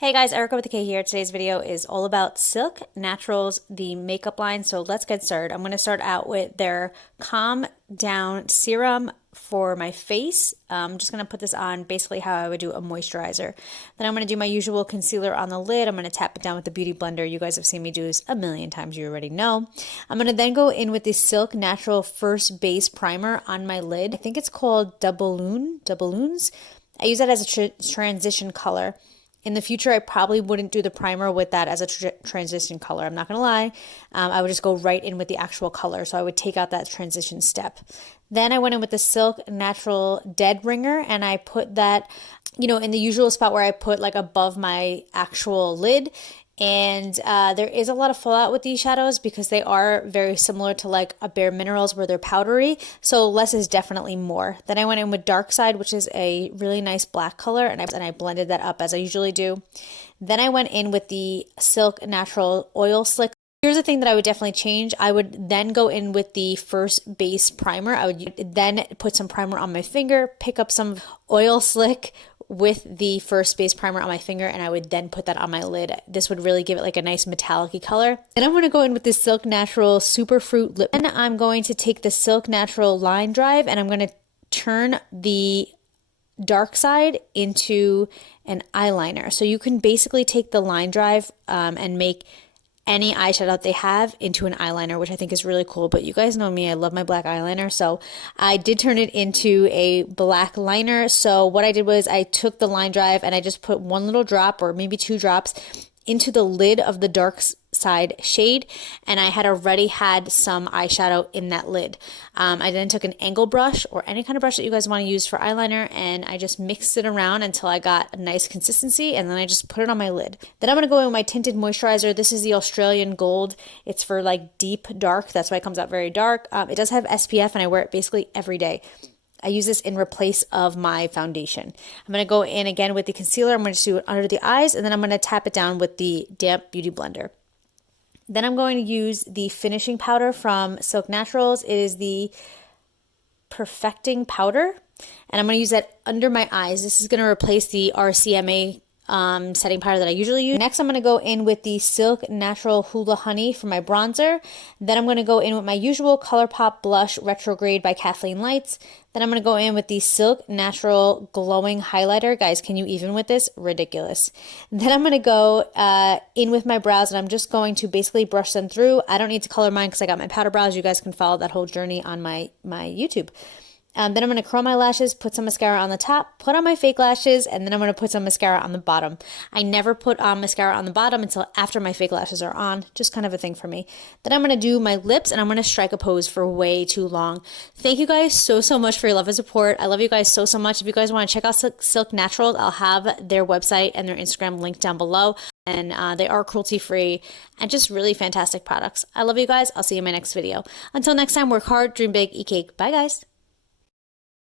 Hey guys, Erica with the K here. Today's video is all about Silk Naturals, the makeup line. So let's get started. I'm going to start out with their Calm Down Serum for my face. I'm just going to put this on basically how I would do a moisturizer. Then I'm going to do my usual concealer on the lid. I'm going to tap it down with the Beauty Blender. You guys have seen me do this a million times. You already know. I'm going to then go in with the Silk Natural First Base Primer on my lid. I think it's called Doubloons. I use that as a transition color. In the future, I probably wouldn't do the primer with that as a transition color. I'm not going to lie. I would just go right in with the actual color. So I would take out that transition step. Then I went in with the Silk Natural Dead Ringer and I put that, in the usual spot where I put like above my actual lid. And there is a lot of fallout with these shadows because they are very similar to like a Bare Minerals where they're powdery. So less is definitely more. Then I went in with Dark Side, which is a really nice black color. And I blended that up as I usually do. Then I went in with the Silk Natural Oil Slick. Here's the thing that I would definitely change. I would then go in with the First Base Primer. I would then put some primer on my finger, pick up some Oil Slick with the First Base Primer on my finger, and I would then put that on my lid. This would really give it like a nice metallic-y color. And I'm going to go in with the Silk Natural Superfruit Lip. And I'm going to take the Silk Natural Line Drive and I'm going to turn the Dark Side into an eyeliner. So you can basically take the line drive and make any eyeshadow they have into an eyeliner, which I think is really cool. But you guys know me, I love my black eyeliner. So I did turn it into a black liner. So what I did was I took the line drive and I just put one little drop or maybe two drops into the lid of the Dark Side shade, and I had already had some eyeshadow in that lid. I then took an angle brush or any kind of brush that you guys want to use for eyeliner, and I just mixed it around until I got a nice consistency, and then I just put it on my lid. Then I'm going to go in with my tinted moisturizer. This is the Australian Gold. It's for like deep dark. That's why it comes out very dark. It does have SPF, and I wear it basically every day. I use this in replace of my foundation. I'm going to go in again with the concealer. I'm going to do it under the eyes, and then I'm going to tap it down with the damp Beauty Blender. Then I'm going to use the finishing powder from Silk Naturals. It is the Perfecting Powder, and I'm going to use that under my eyes. This is going to replace the RCMA setting powder that I usually use. Next, I'm going to go in with the Silk Natural Hula Honey for my bronzer. Then I'm going to go in with my usual ColourPop Blush Retrograde by Kathleen Lights. Then I'm going to go in with the Silk Natural Glowing Highlighter. Guys, can you even with this? Ridiculous. Then I'm going to go in with my brows, and I'm just going to basically brush them through. I don't need to color mine because I got my powder brows. You guys can follow that whole journey on my YouTube. Then I'm going to curl my lashes, put some mascara on the top, put on my fake lashes, and then I'm going to put some mascara on the bottom. I never put on mascara on the bottom until after my fake lashes are on, just kind of a thing for me. Then I'm going to do my lips, and I'm going to strike a pose for way too long. Thank you guys so much for your love and support. I love you guys so much. If you guys want to check out Silk Naturals, I'll have their website and their Instagram linked down below. And they are cruelty-free and just really fantastic products. I love you guys. I'll see you in my next video. Until next time, work hard, dream big, eat cake. Bye, guys.